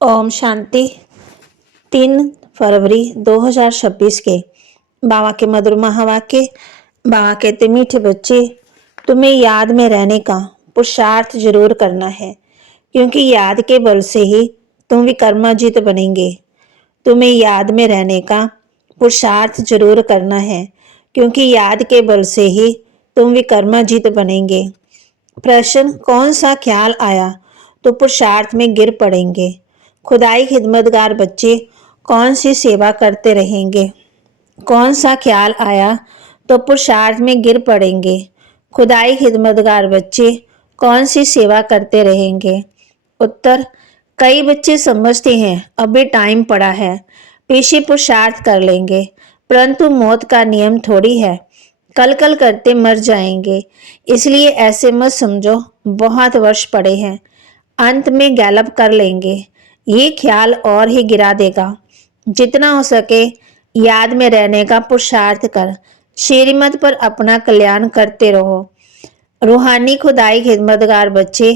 ओम शांति। 3 फरवरी 2026 के बाबा के मधुर महावाक्य। बाबा कहते, मीठे बच्चे, तुम्हें याद में रहने का पुरुषार्थ जरूर करना है, क्योंकि याद के बल से ही तुम विकर्माजित बनेंगे। तुम्हें याद में रहने का पुरुषार्थ जरूर करना है, क्योंकि याद के बल से ही तुम विकर्माजित बनेंगे। प्रश्न, कौन सा ख्याल आया तो पुरुषार्थ में गिर पड़ेंगे। खुदाई खिदमतगार बच्चे कौन सी सेवा करते रहेंगे। कौन सा ख्याल आया तो पुरुषार्थ में गिर पड़ेंगे। खुदाई खिदमतगार बच्चे कौन सी सेवा करते रहेंगे। उत्तर, कई बच्चे समझते हैं अभी टाइम पड़ा है, पीछे पुरुषार्थ कर लेंगे, परंतु मौत का नियम थोड़ी है, कल कल करते मर जाएंगे, इसलिए ऐसे मत समझो बहुत वर्ष पड़े हैं, अंत में गैलप कर लेंगे। ये ख्याल और ही गिरा देगा। जितना हो सके याद में रहने का पुरुषार्थ कर, श्रीमत पर अपना कल्याण करते रहो। रूहानी खुदाई खिदमतगार बच्चे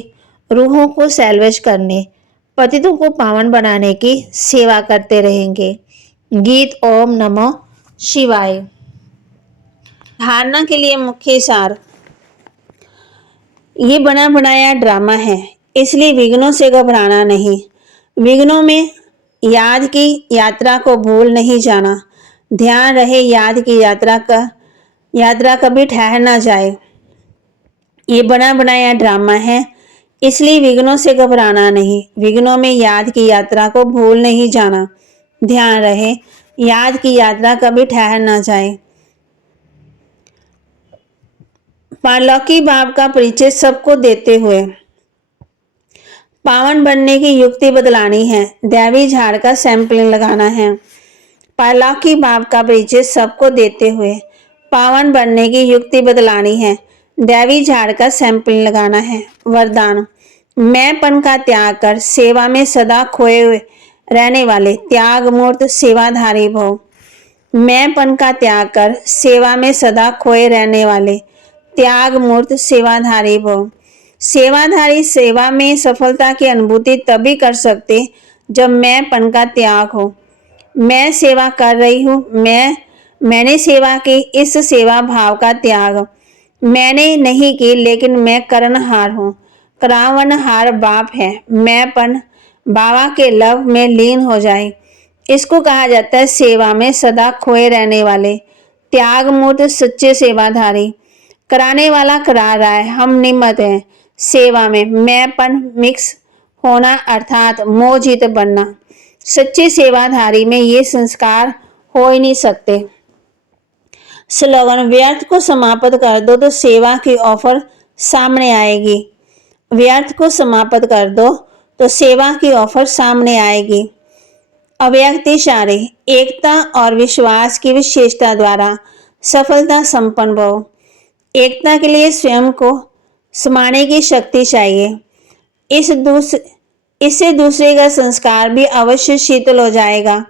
रूहों को सैल्वेज करने, पतितों को पावन बनाने की सेवा करते रहेंगे। गीत ओम नमो शिवाय। धारणा के लिए मुख्य सार। ये बना बनाया ड्रामा है, इसलिए विघ्नों से घबराना नहीं। विघ्नों में याद की यात्रा को भूल नहीं जाना। ध्यान रहे याद की यात्रा कभी ठहर ना जाए। ये बना बनाया ड्रामा है, इसलिए विघ्नों से घबराना नहीं। विघ्नों में याद की यात्रा को भूल नहीं जाना। ध्यान रहे याद की यात्रा कभी ठहर ना जाए। पारलौकिक बाप का परिचय सबको देते हुए पावन बनने की युक्ति बदलानी है। दैवी झाड़ का सैंपलिंग लगाना है। पारलौकिक बाप का परिचय सबको देते हुए पावन बनने की युक्ति बदलानी है। दैवी झाड़ का सैंपलिंग लगाना है। वरदान, मैंपन का त्याग कर सेवा में सदा खोए हुए रहने वाले त्याग मूर्त सेवाधारी भव। मैंपन का त्याग कर सेवा में सदा खोए रहने वाले त्याग मूर्त सेवाधारी भव। सेवाधारी सेवा में सफलता की अनुभूति तभी कर सकते जब मैंपन का त्याग हो। मैं सेवा कर रही हूँ, मैंने सेवा की, इस सेवा भाव का त्याग मैंने नहीं की, लेकिन मैं करनहार हूँ। करावनहार बाप है। मैंपन बाबा के लव में लीन हो जाए, इसको कहा जाता है सेवा में सदा खोए रहने वाले त्याग मूर्त सच्चे सेवाधारी। कराने वाला करा रहा है, हम निमित्त हैं। सेवा में मैंपन मिक्स होना अर्थात मोहजित बनना। सच्चे सेवाधारी में ये संस्कार हो ही नहीं सकते। स्लोगन, व्यर्थ को समाप्त कर दो तो सेवा की ऑफर सामने आएगी। व्यर्थ को समाप्त कर दो तो सेवा की ऑफर सामने आएगी। अव्यक्त इशारे, एकता और विश्वास की विशेषता द्वारा सफलता संपन्न भव। एकता के लिए स्वयं को समाने की शक्ति चाहिए। इससे दूसरे का संस्कार भी अवश्य शीतल हो जाएगा।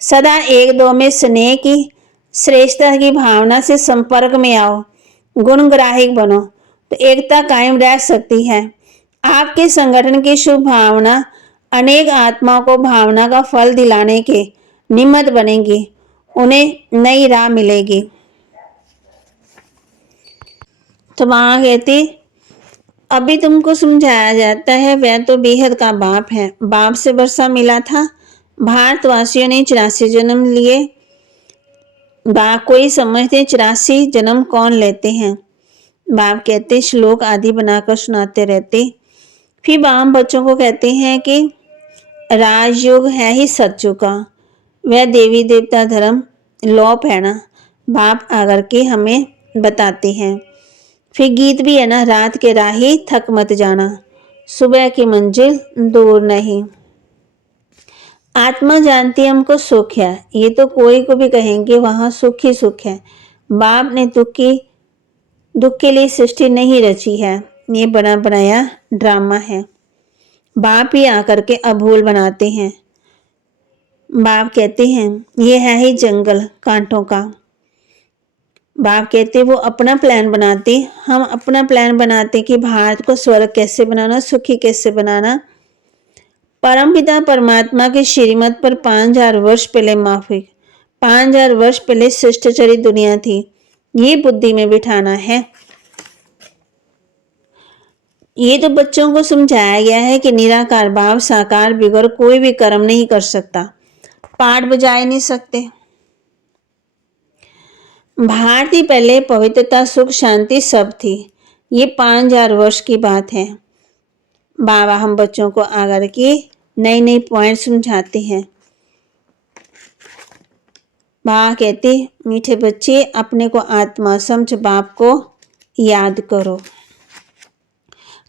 सदा एक दो में स्नेह की श्रेष्ठता की भावना से संपर्क में आओ, गुणग्राहिक बनो तो एकता कायम रह सकती है। आपके संगठन की शुभ भावना अनेक आत्माओं को भावना का फल दिलाने के निमित्त बनेगी, उन्हें नई राह मिलेगी। तो माँ कहती, अभी तुमको समझाया जाता है वह तो बेहद का बाप है। बाप से वर्षा मिला था। भारतवासियों ने 84 जन्म लिए। बाप कोई समझते 84 जन्म कौन लेते हैं। बाप कहते श्लोक आदि बनाकर सुनाते रहते। फिर बाप बच्चों को कहते हैं कि राजयोग है ही सतयुग का, वह देवी देवता धर्म लोप है ना। बाप आकर के हमें बताते हैं। फिर गीत भी है ना, रात के राही थक मत जाना, सुबह की मंजिल दूर नहीं। आत्मा जानती है हमको सुख है, ये तो कोई को भी कहेंगे वहां सुख ही सुख है। बाप ने दुख के लिए सृष्टि नहीं रची है, ये बना बनाया ड्रामा है। बाप ही आकर के अभूल बनाते हैं। बाप कहते हैं ये है ही जंगल कांटों का। बाप कहते वो अपना प्लान बनाते, हम अपना प्लान बनाते कि भारत को स्वर्ग कैसे बनाना, सुखी कैसे बनाना। परमपिता परमात्मा के श्रीमत पर 5000 वर्ष पहले माफिक 5000 वर्ष पहले शिष्टाचारी दुनिया थी। ये बुद्धि में बिठाना है। ये तो बच्चों को समझाया गया है कि निराकार भाव साकार बिगड़ कोई भी कर्म नहीं कर सकता, पाठ बजा नहीं सकते। भारती पहले पवित्रता सुख शांति सब थी। ये 5000 वर्ष की बात है। बाबा हम बच्चों को आकर के नई नई पॉइंट समझाते हैं। बाबा कहते मीठे बच्चे अपने को आत्मा समझ बाप को याद करो।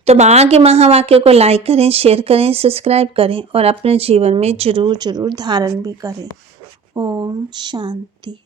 तो बाबा के महावाक्य को लाइक करें, शेयर करें, सब्सक्राइब करें और अपने जीवन में जरूर जरूर धारण भी करें। ओम शांति।